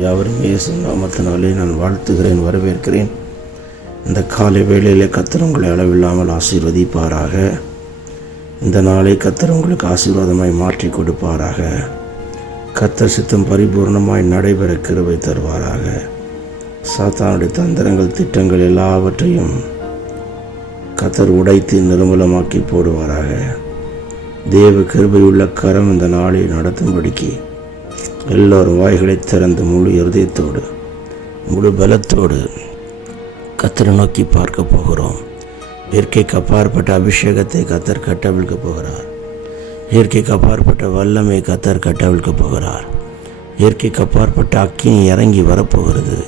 யாவரும் இயேசு நாமத்தினாலே நான் வாழ்த்துகிறேன் வரவேற்கிறேன். இந்த காலை வேளையிலே கத்தர் உங்களை அளவில்லாமல் ஆசீர்வதிப்பாராக. இந்த நாளை கத்தர் உங்களுக்கு ஆசீர்வாதமாய் மாற்றி கொடுப்பாராக. கத்தர் சித்தம் பரிபூர்ணமாய் நடைபெற கிருபை தருவாராக. சாத்தானுடைய தந்திரங்கள் திட்டங்கள் எல்லாவற்றையும் கத்தர் உடைத்து நிர்மூலமாக்கி போடுவாராக. தேவ கிருபையுள்ள கரம் இந்த நாளை நடத்தும்படிக்கு எல்லோரும் வாய்களை திறந்து முழு இருதயத்தோடு முழு பலத்தோடு கத்தரை நோக்கி பார்க்க போகிறோம். இயற்கைக்கு அப்பாற்பட்ட அபிஷேகத்தை கத்தர் கட்டவிழ்க்க போகிறார். இயற்கைக்கு அப்பாற்பட்ட வல்லமை கத்தர் கட்டவிழ்க்க போகிறார். இயற்கைக்கு அப்பாற்பட்ட அக்கினி இறங்கி வரப்போகிறது.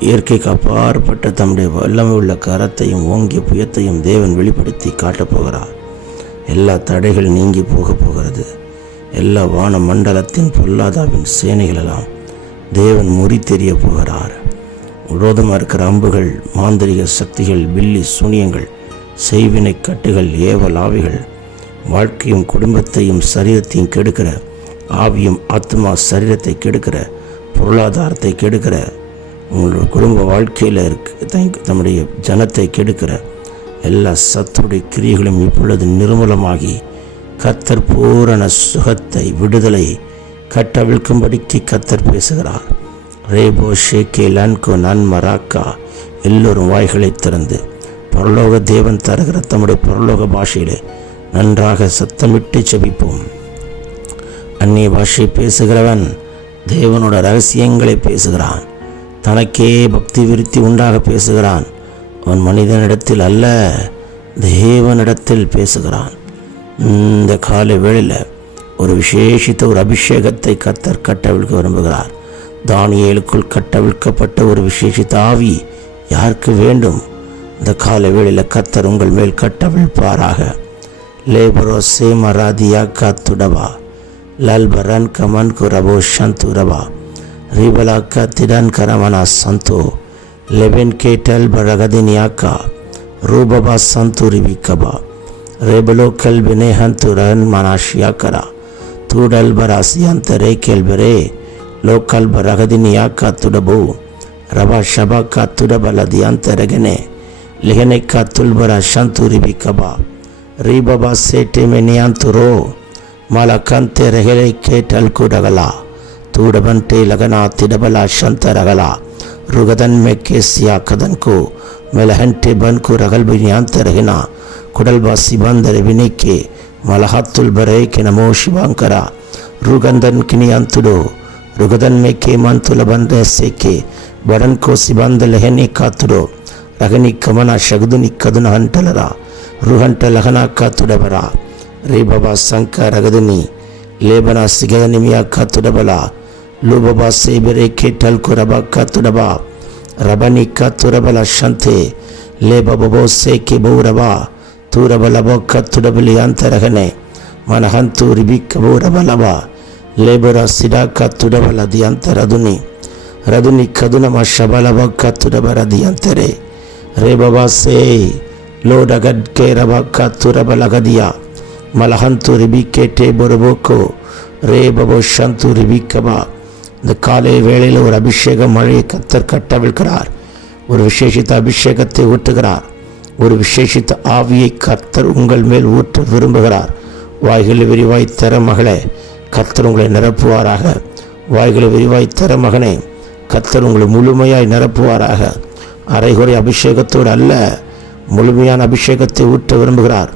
இயற்கைக்கு அப்பாற்பட்ட தம்முடைய வல்லமை உள்ள கரத்தையும் ஓங்கிய புயத்தையும் தேவன் வெளிப்படுத்தி காட்டப் போகிறார். எல்லா தடைகள் நீங்கி போகப் போகிறது. எல்லா வான மண்டலத்தின் பொல்லாதாவின் சேனைகளெல்லாம் தேவன் முறித்தெறிய போகிறார். விரோதமாக இருக்கிற அம்புகள் மாந்திரிக சக்திகள் வில்லி சூனியங்கள் செய்வினை கட்டுகள் ஏவல் ஆவிகள் வாழ்க்கையும் குடும்பத்தையும் சரீரத்தையும் கெடுக்கிற ஆவியும் ஆத்மா சரீரத்தை கெடுக்கிற பொருளாதாரத்தை கெடுக்கிற உங்களோட குடும்ப வாழ்க்கையில் இருக்க தம்முடைய ஜனத்தை கெடுக்கிற எல்லா சத்துடைய கிரியைகளும் இப்பொழுது நிர்மூலமாகி கத்தர் பூரண சுகத்தை விடுதலை கட்டவிழ்க்கும்படிக்கு கத்தர் பேசுகிறார். ரேபோ ஷேகே லன்கோ நன் மராக்கா எல்லோரும் வாய்களை திறந்து பரலோக தேவன் தருகிற தம்முடைய பரலோக பாஷையிலே நன்றாக சத்தமிட்டு செபிப்போம் அந்நிய பாஷை பேசுகிறவன் தேவனோட ரகசியங்களை பேசுகிறான். தனக்கே பக்தி விருத்தி உண்டாக பேசுகிறான். அவன் மனிதனிடத்தில் அல்ல தேவனிடத்தில் பேசுகிறான். இந்த காலை வேளையில் ஒரு விசேஷித்த ஒரு அபிஷேகத்தை கத்தர் கட்டவிழ்க்க விரும்புகிறார். தானியலுக்குள் கட்டவிழ்க்கப்பட்ட ஒரு விசேஷித்த ஆவி யாருக்கு வேண்டும்? இந்த காலை வேளையில் கத்தர் உங்கள் மேல் கட்டவிழ்ப்பாராக. லேபரோ சேமராதியா காத்துடவா. रेबलो कल बिने हन तुरन मनाशिया करा तू डल बरासियन तरे केल बरे लो कल बरगदिनिया का तुडबो रबा शबा का तुडब लदियन तरगने लिखने का तुलबरा शंतुरी भी कबा री बबा सेटे में नियन तुरो माला कंते रगले के टल कुडगला तूडबन ते लगना तिडबला शंतरगला रुगदन में केसिया कदन को मेलहन टिबन को रगल बिनियान तरहना कुडल बासीबन दरबिनी के मलहतुल बरे के नमो शिवांकरा रुगंदन किनियान तुडो रुगदन में के मन तुलबन रहसे के बड़न को सिबंद लहनी का तुडो रगनी कमना शगदुनी कदन हंटलरा रुहंट लहना का तुडबरा रे बाबा शंकर रगदनी लेबना सिगदनिमिया का तुडबला lubaba sebere ketal kurabaka turaba rabanika turabala shante le bababo seke bouraba turabala boka turabali antaragane manahantu ribika bourabalaba lebura sidaka turabala diantaraduni raduni kaduna mashabala boka turabara diantare re baba se lodagad ke rabaka turabalagadia malahantu ribike te boroboko re babo shantu ribikaba இந்த காலை வேளையில் ஒரு அபிஷேக மழையை கத்தர் கட்டவிழ்கிறார் ஒரு விசேஷித்த அபிஷேகத்தை ஊற்றுகிறார். ஒரு விசேஷித்த ஆவியை கர்த்தர் உங்கள் மேல் ஊற்ற விரும்புகிறார். வாய்களை விரிவாய் தர மகளே கர்த்தர் உங்களை நிரப்புவாராக. வாய்களை விரிவாய் தர மகனே கர்த்தர் உங்களை முழுமையாய் நிரப்புவாராக. அரைகுறை அபிஷேகத்தோடு அல்ல முழுமையான அபிஷேகத்தை ஊற்ற விரும்புகிறார்.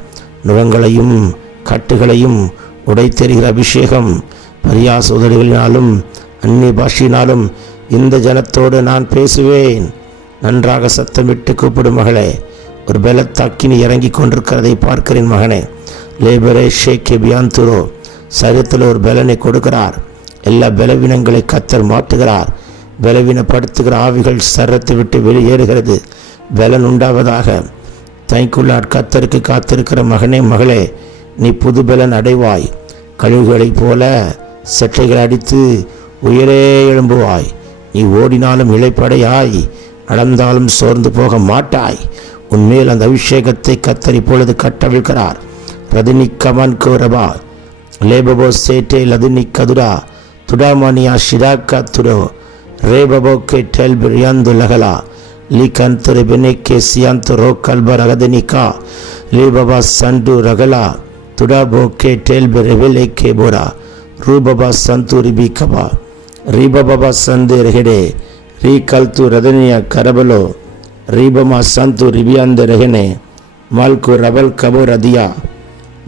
நுகங்களையும் கட்டுகளையும் உடைத்தெறிகிற அபிஷேகம் பரியாச உதடுகளினாலும் அந்நிய பாஷையினாலும் இந்த ஜனத்தோடு நான் பேசுவேன். நன்றாக சத்தமிட்டு கூப்பிடும் மகளே ஒரு பலத்தாக்கினி இறங்கி கொண்டிருக்கிறதை பார்க்கிறேன் மகனே. லேபரே ஷேக் பியாந்துரோ சரீரத்தில் ஒரு பலனை கொடுக்கிறார். எல்லா பலவீனங்களை கத்தர் மாற்றுகிறார். பலவீனப்படுத்துகிற ஆவிகள் சரத்தை விட்டு வெளியேறுகிறது. பலன் உண்டாவதாக. தைக்குள்ளார் கத்தருக்கு காத்திருக்கிற மகனே மகளே நீ புது பலன் அடைவாய். கழிவுகளைப் போல செட்டைகள் அடித்து உயிரே எழும்புவாய். நீ ஓடினாலும் இழைப்படையாய். நடந்தாலும் சோர்ந்து போக மாட்டாய். உன்மேல் அந்த அபிஷேகத்தை கத்தர் இப்பொழுது கட்டவிழ்கிறார் ரதினி கமன் கோரபா. லேபபோ சேட்டே லதினி கதுரா துடாமணியா ஷிராக்கா துடோ ரேபபோக்கே டெல் பிரியாந்து லகலா. லிகந்தரு பெனெக்கே சியாந்து ரோக்கல் பரகதனிகா லேபபா சண்டு ரகலா. துடாபோக்கே டெல் கே போரா. ரூபபா சந்து கபா ರಿಬಬಬ ಸಂದೆ ರೆಹೆಡೆ ರೀ ಕಲ್ತು ರದನಿಯ ಕರಬಲೋ ರಿಬಮ ಸಂತು ರಿಬಿಯಾಂದೆ ರೆಹೆನೆ ಮಾಲ್ಕು ರಬಲ್ ಕಬೋ ರದಿಯಾ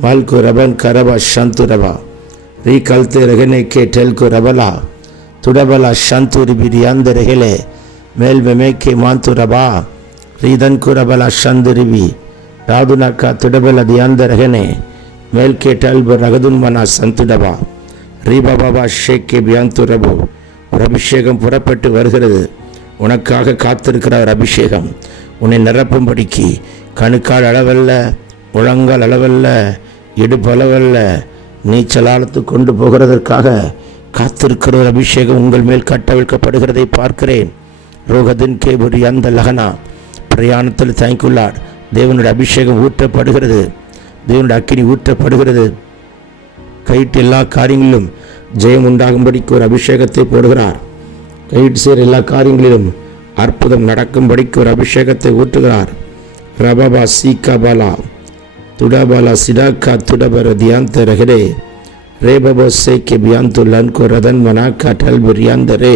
ಮಾಲ್ಕು ರಬನ್ ಕರಬ ಶಂತು ರಬ ರೀ ಕಲ್ತೆ ರೆಹೆನೆ ಕೆ ಟೆಲ್ಕು ರಬಲ ತುಡಬಲ ಶಂತು ರಿಬಿರಿಯಾಂದೆ ರೆಹೆಲೆ ಮೇಲ್ಮೆಮೆಕ್ಕೆ ಮಾಂತು ರಬಾ ರೀದನ್ಕು ರಬಲ ಶಂದು ರಿಬಿ ರಾದುನಕ ತುಡಬಲ ದಿಯಾಂದೆ ರೆಹೆನೆ ಮೇಲ್ಕೆ ಟಲ್ಬ ರಗದುನ್ಮನ ಸಂತುಡಬ ரீபாபாபா ஷேக்கே பியாந்து ரபு. ஒரு அபிஷேகம் புறப்பட்டு வருகிறது. உனக்காக காத்திருக்கிறார் அபிஷேகம். உன்னை நிரப்பும்படிக்கு கணுக்கால் அளவல்ல முழங்கால் அளவல்ல இடுப்பு அளவல்ல நீச்சல் கொண்டு போகிறதற்காக காத்திருக்கிற ஒரு அபிஷேகம். உங்கள் மேல் கட்டவிழ்க்கப்படுகிறதை பார்க்கிறேன். ரோகதின் கேபுரி அந்த லகனா. பிரயாணத்தில் தயங்குள்ளார் தேவனுடைய அபிஷேகம் ஊற்றப்படுகிறது. தேவனுடைய அக்கினி ஊற்றப்படுகிறது. கைட் எல்லா காரியங்களிலும் ஜெயம் உண்டாகும்படிக்கு ஒரு அபிஷேகத்தை போடுகிறார். கைட்டு சேர் எல்லா காரியங்களிலும் அற்புதம் நடக்கும்படிக்கு ஒரு அபிஷேகத்தை ஊற்றுகிறார். ரபபா சீகாபாலா துடபாலா சிடாக்கா துடபர தியாந்த ரகரே ரேபபோ சேக்கே பியாந்து லன்கோ ரதன் மனாக்கா டல் பிரியாந்த ரே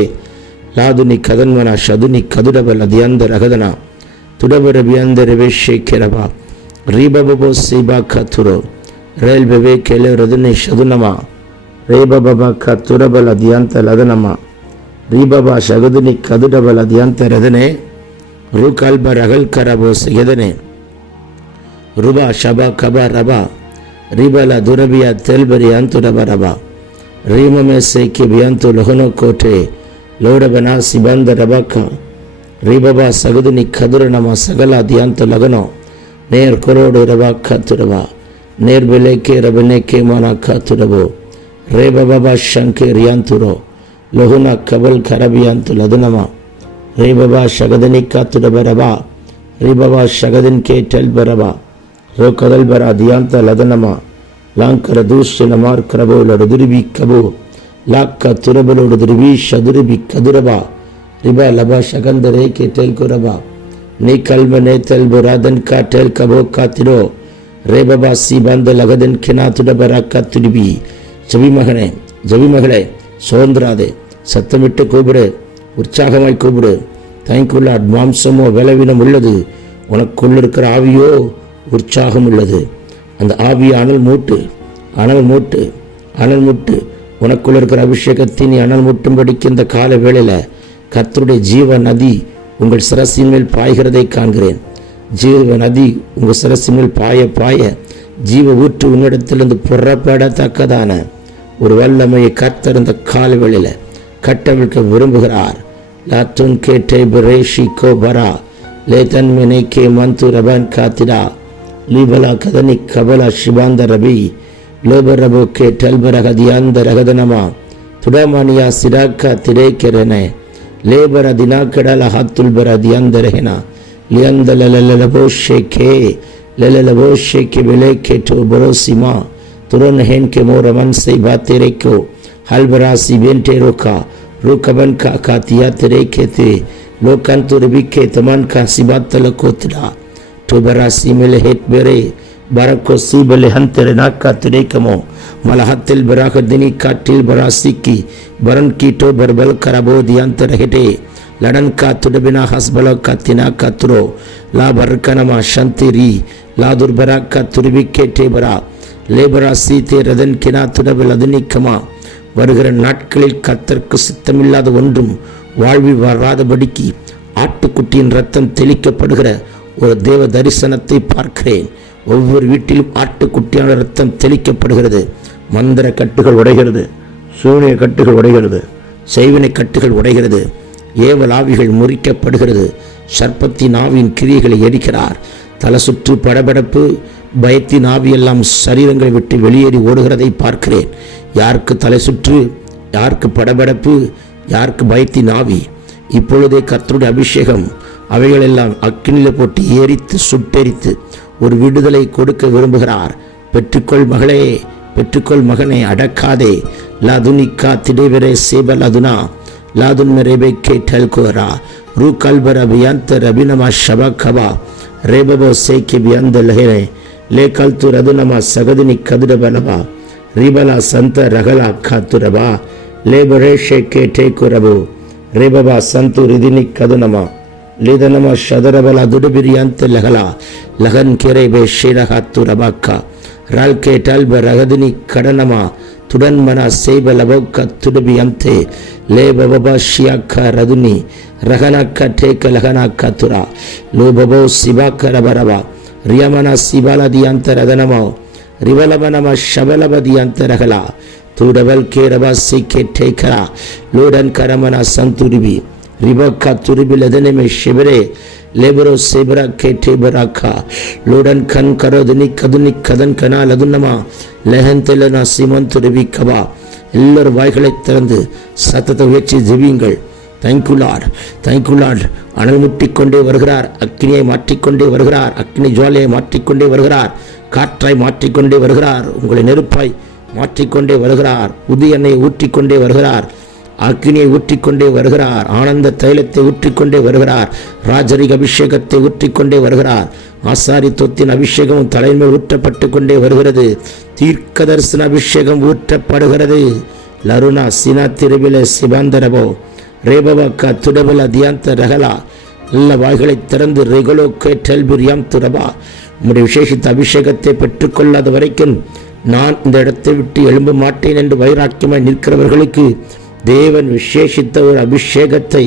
லாதுனி கதன்மனா ஷதுனி கதுடபல தியாந்த ரகதனா துடபர பியாந்த ரவே ஷேக்கரபா ரீபபோ சீபா கத்துரோ ರೇಲ್ ಬೆವೆ ಕೆಲೆ ರದನೆ ಶದುನಮ ರೇಬಬ ಕ ತುರಬಲ ದಿಯಾಂತ ಲದನಮ ರೀಬಬ ಶಗದುನಿ ಕದುಡಬಲ ದಿಯಾಂತ ರದನೆ ರು ಕಲ್ಬ ರಗಲ್ ಕರಬೋ ಸಿಗದನೆ ರುಬ ಶಬ ಕಬ ರಬ ರಿಬಲ ದುರಬಿಯ ತೆಲ್ಬರಿ ಅಂತುರಬ ರಬ ರೀಮಮೆ ಸೇಕಿ ಬಿಯಂತು ಲೊಹನೋ ಕೋಟೆ ಲೋಡಬನ ಸಿಬಂದ ರಬಕ ರೀಬಬ ಸಗದುನಿ ಕದುರ ನಮ ಸಗಲ ದಿಯಾಂತ ಲಗನೋ ನೇರ್ ಕೊರೋಡು ರಬ ಕತ್ತುರಬ nerbileke rabineke manakatulabo. Re baba shanke riyanturo lohuna kabal karabiyantul adunama ரே பபா ஷகதனி காத்துட பரபா ரே பபா ஷகதின் கே டெல் பரபா ரோ கதல் பரா தியாந்த லதனமா லாங்கர தூஷணமார் கரபோலோட திருபி கபோ லாக்க துரபலோட திருபி ஷதுருபி கதுரபா ரிபா லபா ஷகந்தரே கே டெல் குரபா நீ கல்வனே தெல்புராதன் கா டெல் கபோ காத்திரோ ரேபபா சீபாந்த லகதன் கெனா துடபராக்கா துடிபி. ஜபிமகனே ஜபிமகளே சுதந்திராதே சத்தமிட்டு கூப்பிடு உற்சாகமாய் கூப்பிடு. தயங்குள்ள அட்வாம்சமோ விளவினம் உள்ளது. உனக்குள்ள இருக்கிற ஆவியோ உற்சாகம் உள்ளது. அந்த ஆவி அனல் மூட்டு அனல் மூட்டு அனல் மூட்டு. உனக்குள்ள இருக்கிற அபிஷேகத்தை நீ அனல் மூட்டும்படிக்கு இந்த கால வேளையில் கத்தருடைய ஜீவ நதி உங்கள் சிரசின் மேல் பாய்கிறதை காண்கிறேன். ஜீவ நதி உங்கள் சிரசு மேல் பாய பாய ஜீவ ஊற்று உன்னிடத்திலிருந்து புறப்படத்தக்கதான ஒரு வல்லமையை கத்தறிந்த கால்வெளியில் கட்டவிழ்க்க விரும்புகிறார். லாத்துன் கேட்டே பிரேஷி கோபரா லே மினை கே மந்து ரபன் காத்திடா லீபலா கதனி கபலா ஷிபாந்த ரபி லோப ரபோ கே டல்பரகதியாந்த ரகதனமா. துடாமானியா சிராக்கா திரேக்கரனே லேபர தினாக்கடல ஹாத்துல்பர தியாந்தரஹினா लियंदलललबोशेखे लललबोशेखे बेलेखे ठो बरोसीमा तुरन हेन के मोर अमन से बातें रेखो हलबरासी बेंटे रोका रोकबन का कातिया तेरे खेते लोकन तुर बिखे तमन का सिबात तलकोतना ठो बरासी मिले हेट बेरे பரக்கோ சீபலி ஹந்தெரினாக்கா திரைக்கமோ மலஹத்தில் பிராக தினி காட்டில் பராசிக்கி பரன் கீட்டோ பர்பல் கரபோ தியாந்தரகிட்டே ಲಡನ್ಕಾ ತುಡಬಿನ ಹಸ್ಬಲ ಕತ್ತಿನ ಕತ್ರೋ ಲಾ ಬರ್ಕನಮ ಶಂತಿರಿ ಲಾ ದುರ್ಬರಾಕ ತುರುಬಿಕೆ ಟೇಬರ லேபரா சீத்தே ரதன் கினா துடபல் அதுனிக்கமா வருகிற நாட்களில் கத்தருக்கு சித்தமில்லாத ஒன்றும் வாழ்வில் வராதபடிக்கு ஆட்டுக்குட்டியின் ரத்தம் தெளிக்கப்படுகிற ஒரு தேவ தரிசனத்தை பார்க்கிறேன் ஒவ்வொரு வீட்டிலும் ஆட்டுக்குட்டியான ரத்தம் தெளிக்கப்படுகிறது மந்திர கட்டுகள் உடைகிறது சூனிய கட்டுகள் உடைகிறது செய்வினை கட்டுகள் உடைகிறது ஏவலாவிகள் முறிக்கப்படுகிறது. சர்ப்பத்தின் ஆவியின் கிரியைகளை எரிக்கிறார். தலை சுற்று படபடப்பு பயத்தின் ஆவியெல்லாம் சரீரங்களை விட்டு வெளியேறி ஓடுகிறதை பார்க்கிறேன். யாருக்கு தலை சுற்று யாருக்கு படபடப்பு யாருக்கு பயத்தின் ஆவி இப்பொழுதே கத்தருடைய அபிஷேகம் அவைகளெல்லாம் அக்கினியில் போட்டு எரித்து சுட்டெரித்து ஒரு விடுதலை கொடுக்க விரும்புகிறார். பெற்றுக்கொள் மகளே பெற்றுக்கொள் மகனை அடக்காதே. லதுனிக்கா திடேவரே சேபல் அதுனா लादुन में रेबे के ठल को रा रू कल बर अभियंत रबी नमा शबा खबा रेबबो से के बियंद लहरे ले कल तु रदु नमा सगदिनी कदर बनबा रिबला संत रगला खा तुरबा ले बरे शे के ठे कुरबो रेबबा संतु रिदिनी कदुनमा லிதனம ஷதரபல துடுபிரியந்த லகலா லகன் கிரேபே ஷீரகா துரபாக்கா ரால் கேட்டால் ப ரகதினி கடனமா tudanmana seibalavoka tudubiyamte lebababa shiaka raduni rahanaka teka lahanaka tura lobabo sibaka rabaraba riyamana sibala diyanta radanamo rivalabana shabalaba diyanta rahla tudabal keraba sike tekara lodan karamana santuribi ribaka turibi ladane me shibere லேபரோ சேபரா கே बराका लोडन खन करो दुनि कदुनि कदन कना लदुन्नमा लहन तेलना semen तुरबी कबा எல்லோரும் வாய்களை திறந்து சத்தத்தை உயர்ச்சி ஜெபியுங்கள் தேங்க்யூ லார்ட் தேங்க்யூ லார்ட் அனல் முட்டிக்கொண்டே வருகிறார் அக்னியை மாற்றிக்கொண்டே வருகிறார் அக்னி ஜுவாலையை மாற்றிக்கொண்டே வருகிறார் காற்றாய் மாற்றிக்கொண்டே வருகிறார் உங்களை நெருப்பாய் மாற்றிக்கொண்டே வருகிறார் உதி எண்ணெயை ஊற்றிக்கொண்டே வருகிறார் அக்னியை ஊற்றிக்கொண்டே வருகிறார். ஆனந்த தைலத்தை ஊற்றிக்கொண்டே வருகிறார். ராஜரிக அபிஷேகத்தை ஊற்றிக்கொண்டே வருகிறார். ஆசாரித்துவத்தின் அபிஷேகம் தலைமையில் ஊற்றப்பட்டு கொண்டே வருகிறது. தீர்க்க தரிசன அபிஷேகம் ஊற்றப்படுகிறது. லருணா சினா திருவில சிவாந்தரபோ ரேபவாக்கா துடபல தியாந்த ரகலா நல்ல வாய்களை திறந்து ரெகுலோ கேட்டல் பிரியாம் துரபா. உம்முடைய விசேஷித்த அபிஷேகத்தை பெற்றுக்கொள்ளாத வரைக்கும் நான் இந்த இடத்தை விட்டு எழும்ப மாட்டேன் என்று வைராக்கியமாய் நிற்கிறவர்களுக்கு தேவன் விசேஷித்த ஒரு அபிஷேகத்தை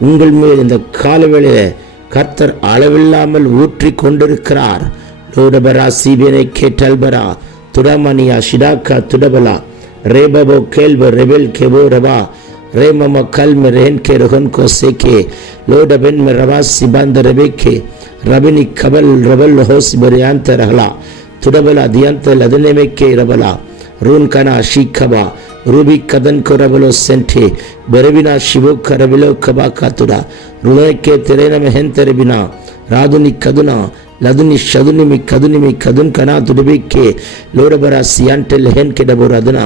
உங்கள் மேல் இந்த காலவேளையில் கர்த்தர் அளவில்லாமல் ஊற்றி கொண்டிருக்கிறார். லோடபரா சீபியனை கேட்டல்பரா துடமணியா ஷிடாக்கா துடபலா ரேபபோ கேல்ப ரெபெல் கெபோ ரபா ரேமம கல்ம ரெஹன் கே ருகன் கோ சேகே லோடபென் மெ ரபா சிபாந்த ரெபேக்கே ரபினி கபல் ரபல் ஹோஸ் பரியாந்த ரஹலா துடபலா தியந்த கே ரபலா ரூன் கனா ஷீக்கபா ರೂಬಿ ಕದನ್ ಕೊರಬಲೋ ಸೆಂಠೆ ಬೆರವಿನ ಶಿವು ಕರಬಿಲೋ ಕಬಾ ಕಾತುಡ ಹೃದಯಕ್ಕೆ ತೆರೆನ ಮೆಹೆಂತೆರೆಬಿನ ರಾದುನಿ ಕದುನ ಲದುನಿ ಶದುನಿಮಿ ಕದುನಿಮಿ ಕದುನ್ ಕನ ತುಡಬೇಕೆ ಲೋಡಬರ ಸಿಯಾಂಟೆಲ್ ಹೆನ್ ಕೆಡಬೋರ ಅದನ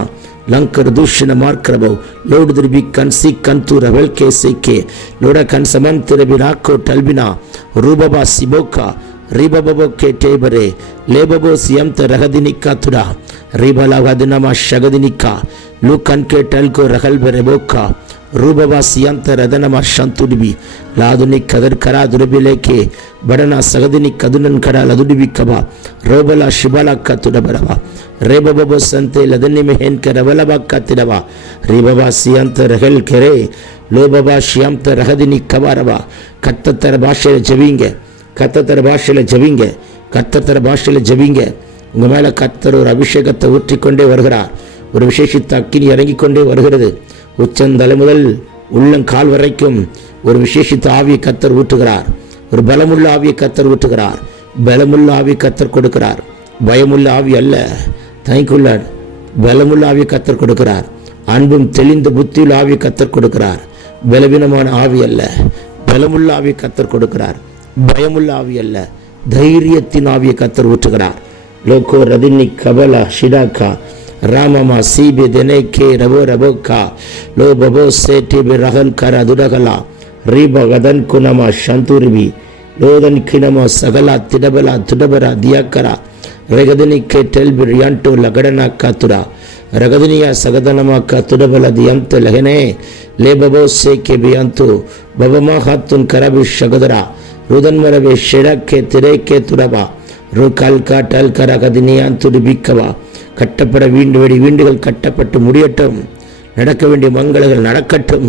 ಲಂಕರ್ ದೂಷಣ ಮಾರ್ಕರಬೌ ಲೋಡ್ ದ್ರಿಬಿ ಕನ್ಸಿ ಕಂತು ರವೆಲ್ ಕೆ ಸೇಕೆ ಲೋಡ ಕನ್ ಸಮನ್ ತೆರಬಿ ನಾಕೋ ಟಲ್ಬಿನ ರೂಬಬಾ ಸಿಬೋಕ ರಿಬಬಬೋ ಕೆ ಟೇಬರೆ ಲೇಬಬೋ ಸಿಯಂತ ರಹದಿನಿಕ್ಕ ತುಡ ರಿಬಲಗದಿನಮ ಶಗದಿನಿಕ್ಕ ಲೂಕನ್ ಕೆ ಟಲ್ಕೋ ರಹಲ್ ಬೆರೆಬೋಕ್ಕ ರೂಬಬ ಸಿಯಂತ ರದನಮ ಶಂತುಡಿಬಿ ಲಾದುನಿ ಕದರ್ ಕರ ದುರಬಿಲೇಕೆ ಬಡನ ಸಗದಿನಿ ಕದುನನ್ ಕಡ ಲದುಡಿಬಿ ಕಬ ರೋಬಲ ಶಿಬಲ ಕತ್ತುಡಬರವ ರೇಬಬಬೋ ಸಂತೆ ಲದನಿ ಮೆಹೆನ್ ಕರಬಲಬ ಕತ್ತಿಡವ ರಿಬಬ ಸಿಯಂತ ರಹಲ್ ಕೆರೆ ಲೋಬಬ ಶಿಯಂತ ರಹದಿನಿ ಕಬಾರವ ಕತ್ತತ್ತರ ಭಾಷೆ ಜವಿಂಗೆ கத்தத்தர பாஷையில் ஜபிங்க. கத்தத்தர பாஷையில் ஜபிங்க. உங்கள் மேலே கத்தர் ஒரு அபிஷேகத்தை ஊற்றிக்கொண்டே வருகிறார். ஒரு விசேஷித்த அக்கினி இறங்கிக் கொண்டே வருகிறது. உச்சந்தலை முதல் உள்ளங்கால் வரைக்கும் ஒரு விசேஷித்த ஆவியை கத்தர் ஊற்றுகிறார். ஒரு பலமுள்ள ஆவியை கத்தர் ஊற்றுகிறார். பலமுள்ள ஆவியை கத்தர் கொடுக்கிறார். பயமுள்ள ஆவி அல்ல. தனிக்குள்ள பலமுள்ள ஆவியை கத்தர் கொடுக்கிறார். அன்பும் தெளிந்த புத்தியுள்ள ஆவியை கத்தர் கொடுக்கிறார். பலவீனமான ஆவி அல்ல. பலமுள்ள ஆவியை கத்தர் கொடுக்கிறார். பயமுள்ள ஆவி அல்ல தைரியத்தின் ஆவியை கத்தர் ஊற்றுகிறார் லோகோ ரதினி கபலா ஷிடாக்கா ராமமா சீபி தினைக்கே ரபோ ரபோக்கா லோ பபோ சேட்டி பி ரகல் கர துடகலா ரீப கதன் குணமா சந்துரிபி லோதன் கிணமோ சகலா திடபலா துடபரா தியாக்கரா ரெகதனிக்கே டெல்பி ரியாண்டோ லகடனா காத்துரா ರಗದನಿಯ ಸಗದನಮಕ ತುಡಬಲದಿ ಅಂತ ಲಹನೆ ಲೇಬಬೋ ಸೇಕೆ ಬಿಯಂತು ಬಬಮ ಹತ್ತುನ್ ಕರಬಿ ಶಗದರ ருதன்மரவே ஷிழக்கே திரைக்கே துடவா ரு கல்கா டல்கர கதினியான் துடிபிக்கவா கட்டப்பட வீண்டு வெடி வீண்டுகள் கட்டப்பட்டு முடியட்டும் நடக்க வேண்டிய மங்களங்கள் நடக்கட்டும்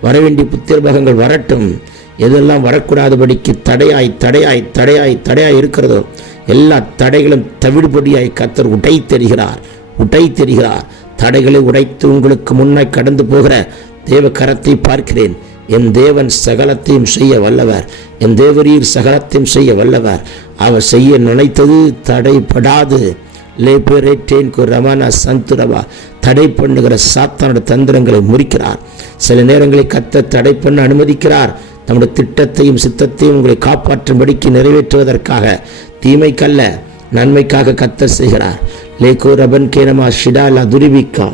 வர வேண்டிய புத்திரபகங்கள் வரட்டும் எதெல்லாம் வரக்கூடாதபடிக்கு தடையாய் தடையாய் தடையாய் தடையாய் இருக்கிறதோ? எல்லா தடைகளும் தவிடுபடியாய் கத்தர் உடை தெரிகிறார் உடை தெரிகிறார். தடைகளை உடைத்து உங்களுக்கு முன்னாய் கடந்து போகிற தேவ கரத்தை பார்க்கிறேன். என் தேவன் சகலத்தையும் செய்ய வல்லவர். என் தேவரீர் சகலத்தையும் செய்ய வல்லவர். அவர் செய்ய நினைத்தது தடைப்படாது லேபரேட்டேன் ரமண சந்துரவா. தடை பண்ணுகிற சாத்தானோட தந்திரங்களை முறிக்கிறார். சில நேரங்களில் கத்த தடை பண்ண அனுமதிக்கிறார். தம்முடைய திட்டத்தையும் சித்தத்தையும் உங்களை காப்பாற்றும்படிக்கு நிறைவேற்றுவதற்காக. தீமைக்கல்ல நன்மைக்காக கத்தர் செய்கிறார். லேகோ ரபன் கேனமா ஷிடாலா துரிவிக்கா.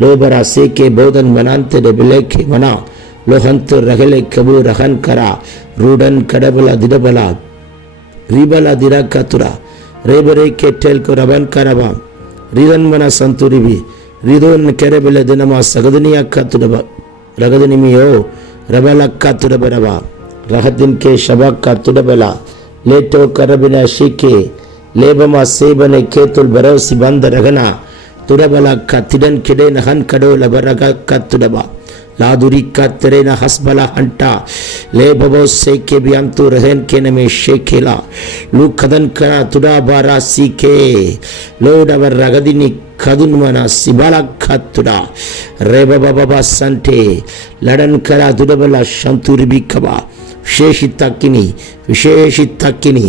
லோபரா சேகே போதன் மனாந்தே பிலேக்கே மனா. ಲೋಹಂತು ರಗಲೆ ಕಬು ರಹನ್ ಕರ ರೂಡನ್ ಕಡಬಲ ದಿಡಬಲ ರಿಬಲ ದಿರಕತುರ ರೇಬರೆ ಕೆಟ್ಟೆಲ್ ರಬನ್ ಕರಬ ರಿದನ್ಮನ ಸಂತುರಿಬಿ ರಿದೋನ್ ಕೆರೆಬೆಲೆ ದಿನಮ ಸಗದನಿಯ ಕತುಡಬ ರಗದನಿಮಿಯೋ ರಬಲಕ್ಕ ತುಡಬರವ ರಹದಿನ್ ಕೆ ಶಬಕ್ಕ ತುಡಬಲ ಲೇಟೋ ಕರಬಿನ ಶಿಕೆ ಲೇಬಮ ಸೇಬನೆ ಕೇತುಲ್ ಭರವಸಿ ಬಂದ ರಗನ ತುಡಬಲಕ್ಕ ತಿಡನ್ ಕಿಡೆ ನಹನ್ ಕಡೋಲ ಬರಗ ತುಡಬ लादुरिका तेरे न हसबला हंटा ले बबो से के बियांतु रहन के नमे शेखेला लू खदन करा तुडा बारा सीखे लोडवर रगदिनी खदुन मना सिबाला खतुडा रे बाबा बाबा संटे लड़न करा दुडबला शंतुरी भी कबा விசேஷித்த அக்கினி விசேஷித்த அக்கினி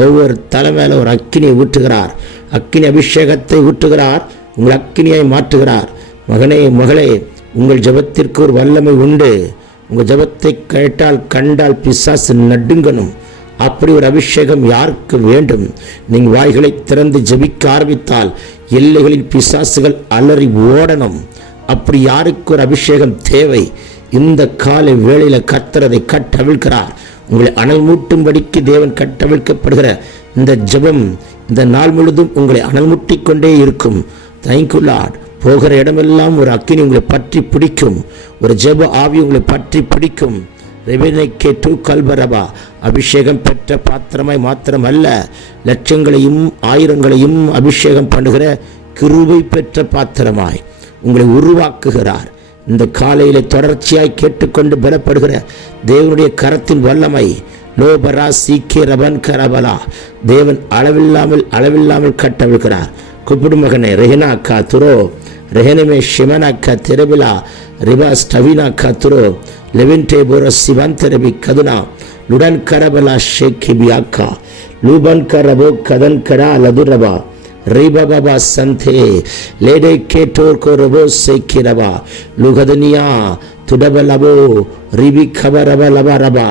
ஒவ்வொரு தலை மேல ஒரு அக்கினியை ஊற்றுகிறார் அக்கினி அபிஷேகத்தை ஊற்றுகிறார் உங்கள் அக்கினியை மாற்றுகிறார் மகனே மகளே உங்கள் ஜெபத்திற்கு ஒரு வல்லமை உண்டு. உங்கள் ஜெபத்தை கேட்டால் கண்டால் பிசாசு நடுங்கணும். அப்படி ஒரு அபிஷேகம் யாருக்கு வேண்டும்? நீங்கள் வாய்களை திறந்து ஜெபிக்க ஆரம்பித்தால் எல்லைகளில் பிசாசுகள் அலறி ஓடணும். அப்படி யாருக்கு ஒரு அபிஷேகம் தேவை? இந்த காலை வேளையில் கத்தரதை கட்டவிழ்கிறார் உங்களை அனல் மூட்டும்படிக்கு தேவன் கட்டவிழ்க்கப்படுகிற இந்த ஜெபம் இந்த நாள் முழுதும் உங்களை அனல் மூட்டிக் கொண்டே இருக்கும் தேங்க்யூ லார்ட் போகிற இடமெல்லாம் ஒரு அக்கினி உங்களை பற்றி பிடிக்கும். ஒரு ஜெப ஆவி உங்களை பற்றி பிடிக்கும். ரெவினைக்கே டூ கல்பரபா அபிஷேகம் பெற்ற பாத்திரமாய் மாத்திரமல்ல லட்சங்களையும் ஆயிரங்களையும் அபிஷேகம் பண்ணுகிற கிருபை பெற்ற பாத்திரமாய் உங்களை உருவாக்குகிறார். இந்த காலையில் தொடர்ச்சியாய் கேட்டுக்கொண்டு பலப்படுகிற தேவனுடைய கரத்தின் வல்லமை லோபரா சீக்கிய ரபன் கரபலா தேவன் அளவில்லாமல் அளவில்லாமல் கட்டவிழ்கிறார். கூப்பிடு மகனே ரெஹினா கா துரோ ரெஹனமே ஷிமனா அக்கா திரபிலா ரிபா ஸ்டவினா அக்கா துரோ லெவின்டே போர சிவந்தரபி கதுனா லுடன் கரபலா ஷேக்கிபி அக்கா லூபன் கரபோ கதன் கரா லதுரபா ரிபபபா சந்தே லேடே கேட்டோர் கோரபோ சேக்கிரபா லுகதனியா துடபலபோ ரிபி கபரப லபரபா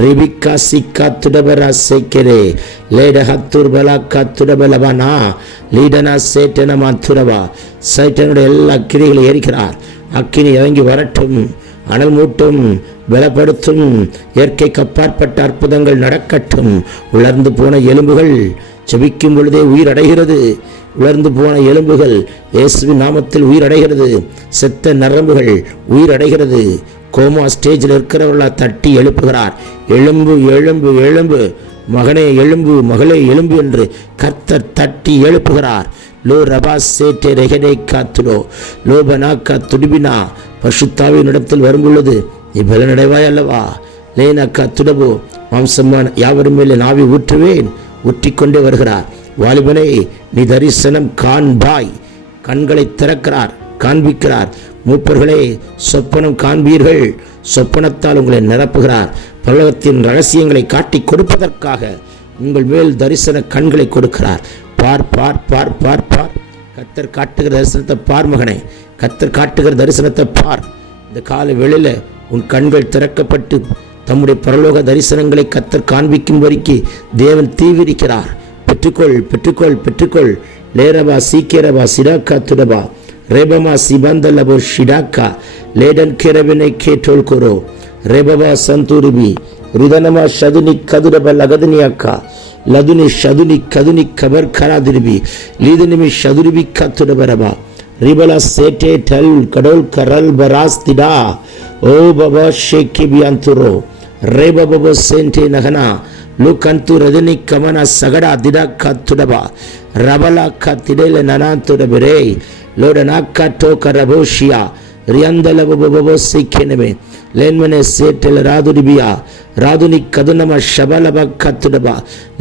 ரிபிக்கா சிக்கா துடபரா சேக்கரே. லேட ஹத்தூர் பலாக்கா துடபலவனா. லீடனா சேட்டனமா துரபா சேட்டனுடைய எல்லா கிரிகளை ஏறிக்கிறார் அக்கினி இறங்கி வரட்டும். அனல் மூட்டும் பலப்படுத்தும். இயற்கைக்கு அப்பாற்பட்ட அற்புதங்கள் நடக்கட்டும். உலர்ந்து போன எலும்புகள் செபிக்கும் பொழுதே உயிரடைகிறது. உலர்ந்து போன எலும்புகள் இயேசுவின் நாமத்தில் உயிரடைகிறது. செத்த நரம்புகள் உயிரடைகிறது. கோமா ஸ்டேஜில் இருக்கிறவர்களா தட்டி எழுப்புகிறார். எலும்பு எலும்பு எலும்பு மகனே எழும்பு மகளே எலும்பு என்று கர்த்தர் தட்டி எழுப்புகிறார். லோ ரபா சேட்டே ரெகனே காத்துலோ. லோபனாக்கா துடிபினா பசுத்தாவின் இடத்தில் வரும்பொழுது நீ பலனடைவாய் அல்லவா? லேனக்கா துடபோ மாம்சமான யாவரும் மேலே நாவி ஊற்றுவேன். ஊற்றிக்கொண்டே வருகிறார். வாலிபனே நீ தரிசனம் காண்பாய். கண்களை திறக்கிறார் காண்பிக்கிறார். மூப்பர்களே சொப்பனம் காண்பீர்கள். சொப்பனத்தால் உங்களை நிரப்புகிறார். பல்லவத்தின் ரகசியங்களை காட்டி கொடுப்பதற்காக உங்கள் மேல் தரிசன கண்களை கொடுக்கிறார். பார் பார் பார் பார் பார். கத்தர் காட்டுகிற தரிசனத்தை பார் மகனே. கத்தர் காட்டுகிற தரிசனத்தை பார். இந்த கால வெளியில உன் கண்கள் திறக்கப்பட்டு தம்முடைய பரலோக தரிசனங்களை கத்தர் காண்பிக்கும் வரைக்கு தேவன் தீவிரிக்கிறார். பெற்றுக்கொள் பெற்றுக்கொள் பெற்றுக்கொள். லேரபா சீக்கிரபா சிராக்கா துடபா. rebama sibanda labo shidaka leden kerebene ketol koro rebaba santuribi ridhanama shaduni kaduraba lagadini akka laduni shaduni kaduni kabar karadiribi lidinimi shaduribi katurabaraba ರಿಬಲ ಸೇಟೆ ಟಲ್ ಕಡೋಲ್ ಕರಲ್ ಬರಾಸ್ತಿಡ ಓ ಬಬ ಶೇಕಿ ಬಿ ಅಂತುರು ರೇ ಬಬ ಸೆಂಟೆ ನಗನ lukantu radini kamana sagada didaka tudaba rabala katidele nanantu dabere lodanaka toka raboshia riandala bobobo sikkeneme ಲೇನ್ಮನೆ ಸೇಟೆಲ ರಾದುರಿಬಿಯ ರಾದುನಿ ಕದನಮ ಶಬಲಬ ಕತ್ತುಡಬ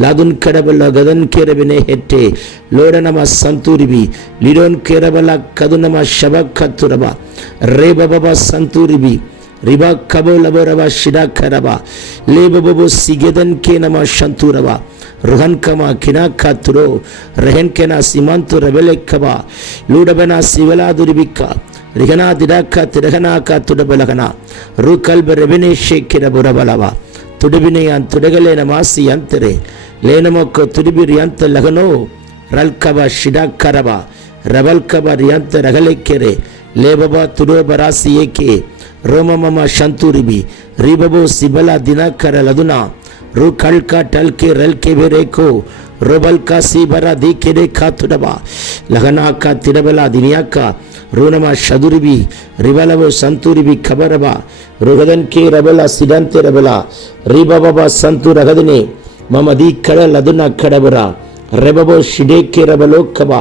ಲಾದುನ್ ಕಡಬಲ ಗದನ್ ಕೇರಬೆನೆ ಹೆಟ್ಟೆ ಲೋಡನಮ ಸಂತೂರಿಬಿ ಲಿಡೋನ್ ಕೇರಬಲ ಕದುನಮ ಶಬ ಕತ್ತುರಬ ರೇ ಬಬಬ ಸಂತೂರಿಬಿ ரிபாக்கபோ லபோரவா ஷிடாக்கரவா லேபபோ சிகேதன் கே நம சந்தூரவா ருஹன்கமா கினாக்காத்துரோ ரெஹன்கெனா சிமாந்து ரவெலைக்கவா லூடபனா சிவலாதுரிபிக்கா ரிகனா திடாக்கா திரகனாக்கா துடபலகனா ருகல்ப ரெவினேஷேக்கிர புரபலவா ತುಡುಬಿನೆಯಾನ್ ತುಡಗಲೇನ ಮಾಸಿ ಅಂತಾರೆ ಲೇನಮೊಕ್ಕ ತುಡುಬಿರಿ ಅಂತ ಲಗನೋ. ರಲ್ಕಬ ಶಿಡಾಕರಬ ರಬಲ್ಕಬ ರಿಯಂತ ರಗಲೆಕ್ಕೆರೆ ಲೇಬಬ ತುಡುವ ರಾಸಿ ಏಕೆ. ರೋಮಮಮ ಶಂತೂರಿಬಿ ರೀಬಬೋ ಸಿಬಲ ದಿನಕರ ಲದುನ ರು ಕಳ್ಕ ಟಲ್ಕೆ ರಲ್ಕೆ ಬೇರೇಕೋ ರೋಬಲ್ಕ ಸಿಬರ ದೀಕೆರೆ ಕಾತುಡಬ ಲಗನಾಕ ತಿಡಬಲ ದಿನಿಯಾಕ ಋಣಮ ಶದುರಿಬಿ ರಿಬಲವು ಸಂತೂರಿಬಿ ಖಬರಬ ರುಗದನ್ಕೆ ರಬಲ ಸಿಡಂತೆ ರಬಲ ರಿಬಬಬ ಸಂತು ರಗದನೆ ಮಮ ದಿ ಕಡಲ್ ಅದನ್ನ ಕಡಬರ ರೆಬಬೋ ಶಿಡೇಕೆ ರಬಲೋ ಕಬ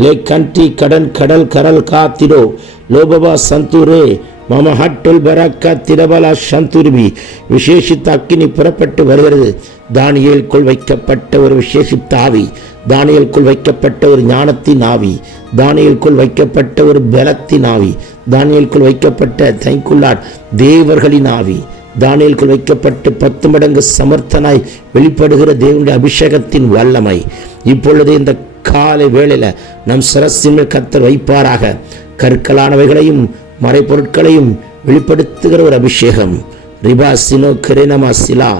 ಲೇ ಕಂಟಿ ಕಡನ್ ಕಡಲ್ ಕರಲ್ ಕಾತಿರೋ லோபபா சந்தூரே மம ஹட்டுல் பரக்க திரபலா சந்துருபி விசேஷித்த அக்கினி புறப்பட்டு வருகிறது. தானியலுக்குள் வைக்கப்பட்ட ஒரு விசேஷித்த ஆவி. தானியலுக்குள் வைக்கப்பட்ட ஒரு ஞானத்தின் ஆவி. தானியலுக்குள் வைக்கப்பட்ட ஒரு பலத்தின் ஆவி. தானியலுக்குள் வைக்கப்பட்ட தைக்குள்ளாட் தேவர்களின் ஆவி. தானியலுக்குள் வைக்கப்பட்டு பத்து மடங்கு சமர்த்தனாய் வெளிப்படுகிற தேவனுடைய அபிஷேகத்தின் வல்லமை. இப்பொழுது இந்த காலை வேளையில் நம் சிரசின் கத்தர் வைப்பாராக. கற்களானவைகளையும் மறைப்பொருட்களையும் வெளிப்படுத்துகிற ஒரு அபிஷேகம். ரிபா சினோ கிரேனமா சிலா.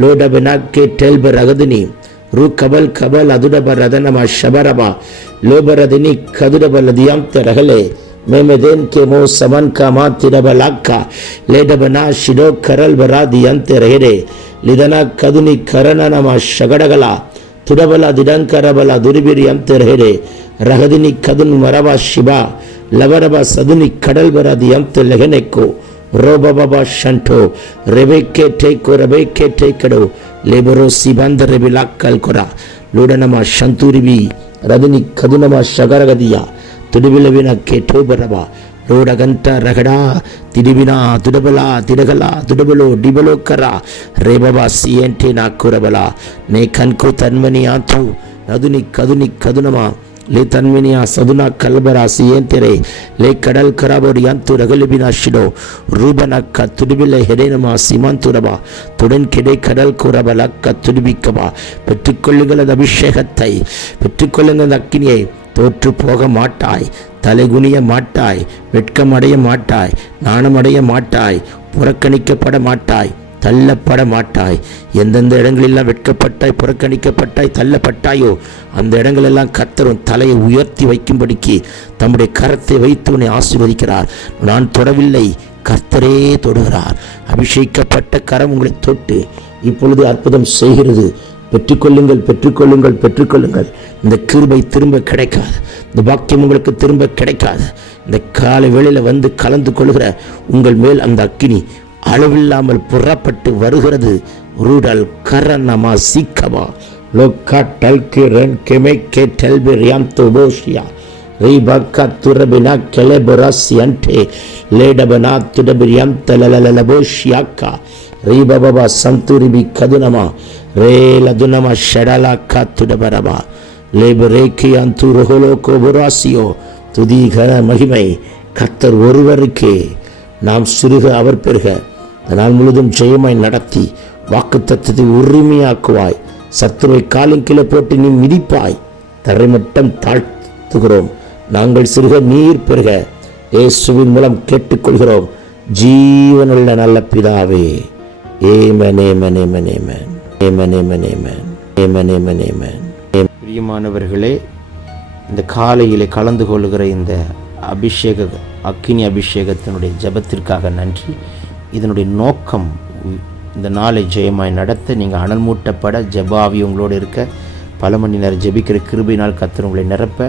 லோடபெனாக்கே டெல்ப ரகதினி. ரு கபல் கபல் அதுடப ரதனமா ஷபரபா. லோபரதினி கதுடப லதியாம் தெரகலே. மேமெதேன் கேமோ சமன் காமா திடப லாக்கா. லேடபனா ஷிடோ கரல் பராதி அந்த ரேரே லிதனா கதுனி கரணனமா ஷகடகலா. துடபலா திடங்கரபலா துரிபிரி அந்த ரகதினி கதுன் மரபா ஷிபா. లవరబ సదుని కడల్బర దియంత లెహనెక్కో రోబబా షంటో రెబెక్కే టేకో రెబెక్కే టేకడో లేబరో సిబంద రెబిలా కల్కొరా లూడనమ షంతూరివి రదిని కదునమ షగరగదియా తుడివిలవిన కేటో బరబా ಲೋಡಗಂಟ ರಗಡಾ ತಿಡಿಬಿನ ತುಡಬಲ ತಿಡಗಲ ತುಡಬಲು ಡಿಬಲೋಕರ ರೇಬಬ ಸಿಎಂಟೆ ನಾ ಕುರಬಲ ನೇ ಕನ್ಕೋ ತನ್ಮನಿ ಆತು ನದುನಿ ಕದುನಿ ಕದುನಮ ಲೇ ತನ್ಮಿನಿಯ ಸದುನ ಕಲ್ಬರ ಸಿಯಂತೆರೆ ಲೇ ಕಡಲ್ ಕರಾಬೋಡಿ ಅಂತು ರಗಲಿಬಿನ ಶಿಡೋ ರೂಬನಕ್ಕ ತುಡಿಬಿಲ ಹೆಡೆನಮ சிமந்துரபா துடன் கிடை கடல் குரபலக்க துடிபிக்கபா பெற்றுக்கொள்ளுங்கள் அபிஷேகத்தை பெற்றுக்கொள்ளுங்கள் அந்த அக்கினியை தோற்று போக மாட்டாய் தலைகுனிய மாட்டாய் வெட்கமடைய மாட்டாய் நாணமடைய மாட்டாய் புறக்கணிக்கப்பட மாட்டாய் தள்ளப்பட மாட்டாய் எந்தெந்த இடங்களெல்லாம் வெட்கப்பட்டாய் புறக்கணிக்கப்பட்டாய் தள்ளப்பட்டாயோ அந்த இடங்களெல்லாம் கத்தரும் தலையை உயர்த்தி வைக்கும்படிக்கு தம்முடைய கரத்தை வைத்து உன்னை ஆசீர்வதிக்கிறார். நான் தொடவில்லை கர்த்தரே தொடுகிறார். அபிஷேகப்பட்ட கரம் உங்களை தொட்டு இப்பொழுது அற்புதம் செய்கிறது. பெற்றுக்கொள்ளுங்கள் பெற்றுக்கொள்ளுங்கள் பெற்றுக்கொள்ளுங்கள். இந்த கிருபை திரும்ப கிடைக்காது. இந்த பாக்கியம் உங்களுக்கு திரும்ப கிடைக்காது. இந்த காலை வேளையில் வந்து கலந்து கொள்கிற உங்கள் மேல் அந்த அக்கினி அளவில்லாமல் புறப்பட்டு வருகிறது. ரூடல் கரணமா சீக்கவா. லோக்கா டல்கிரன் கெமை கே டெல்பெரியாம் துபோஷியா. ரீபக்கா துரபினா கெலபுராசியன்டே. லேடபனா துடபிரியாம் தலலலபோஷியாக்கா ரீபபபா சந்துரிபி கதுனமா. ரேலதுனமா ஷடலாக்கா துடபரபா. லேபரேக்கியான் துருகோலோ கோபுராசியோ. துதிகர மகிமை கத்தர் ஒருவருக்கே. நாம் சிறுக அவர் பெருக. இந்த நாள் முழுதும் ஜெயமாய் நடத்தி வாக்கு தத்துவத்தை உரிமையாக்குவாய். சத்துருவை காலின் கீழே போட்டு நீ மிதிப்பாய். தரைமட்டம் தாழ்த்துகிறோம். நாங்கள் சிறுக நீர் பெருக. இயேசுவின் மூலம் கேட்டுக்கொள்கிறோம். ஜீவனுள்ள நல்ல பிதாவே. Amen amen amen amen amen amen amen amen amen amen பிரியமானவர்களே இந்த காலையிலே கலந்து கொள்கிற இந்த அபிஷேக அக்கினி அபிஷேகத்தினுடைய ஜெபத்திற்காக நன்றி. இதனுடைய நோக்கம் இந்த நாளை ஜெயமாய் நடத்த நீங்கள் அனல் மூட்டப்பட ஜபாவி உங்களோடு இருக்க பல மணி நேரம் ஜெபிக்கிற கிருபினால் கத்தர் உங்களை நிரப்ப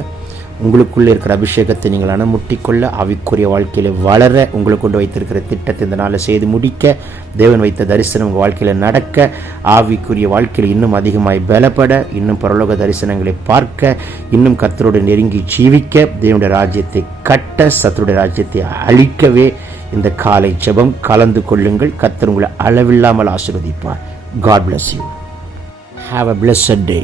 உங்களுக்குள்ளே இருக்கிற அபிஷேகத்தை நீங்கள் அனுமுட்டிக்கொள்ள அவிக்குரிய வாழ்க்கையில் வளர உங்களுக்கு கொண்டு வைத்திருக்கிற திட்டத்தை இந்த நாளில் செய்து முடிக்க தேவன் வைத்த தரிசனம் உங்கள் வாழ்க்கையில் நடக்க ஆவிக்குரிய வாழ்க்கையில் இன்னும் அதிகமாய் பலப்பட இன்னும் பரலோக தரிசனங்களை பார்க்க இன்னும் கத்தரோடு நெருங்கி ஜீவிக்க தேவனுடைய ராஜ்யத்தை கட்ட சத்தருடைய ராஜ்யத்தை அழிக்கவே இந்த காலை ஜெபம் கலந்து கொள்ளுங்கள். கத்தர் உங்களை அளவில்லாமல் ஆசிர்வதிப்பார். God bless you have a blessed day